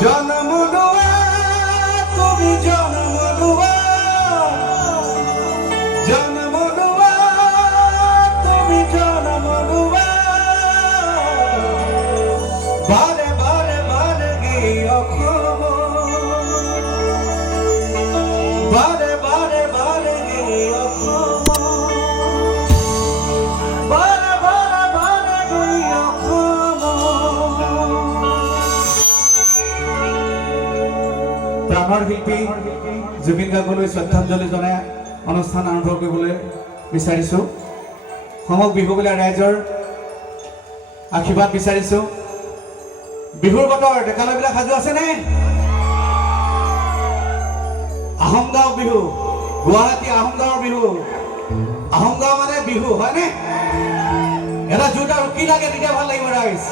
জনম লোৱা তুমি জনম লোৱা জনম লোৱা তুমি জনম লোৱা বাৰে বাৰে বাৰে গৈ অসম বাৰে বাৰে বাৰে গৈ অসম বাৰে বাৰে বাৰে গৈ অসম প্ৰাণৰ শিল্পী জুবিন গাৰ্গলৈ শ্ৰদ্ধাঞ্জলি জনাই অনুষ্ঠান আৰম্ভ কৰিবলৈ বিচাৰিছোঁ। সমগ্ৰ বিহুবলীয়া ৰাইজৰ আশীৰ্বাদ বিচাৰিছোঁ। বিহুৰ বতৰ ডেকালবিলাক সাজু আছেনে? আহোমগাঁও বিহু, গুৱাহাটী আহোমগাঁৱৰ বিহু। আহোমগাঁও মানে বিহু হয়নে? এটা জোৰদাৰ কি লাগে তেতিয়া ভাল লাগিব ৰাইজ।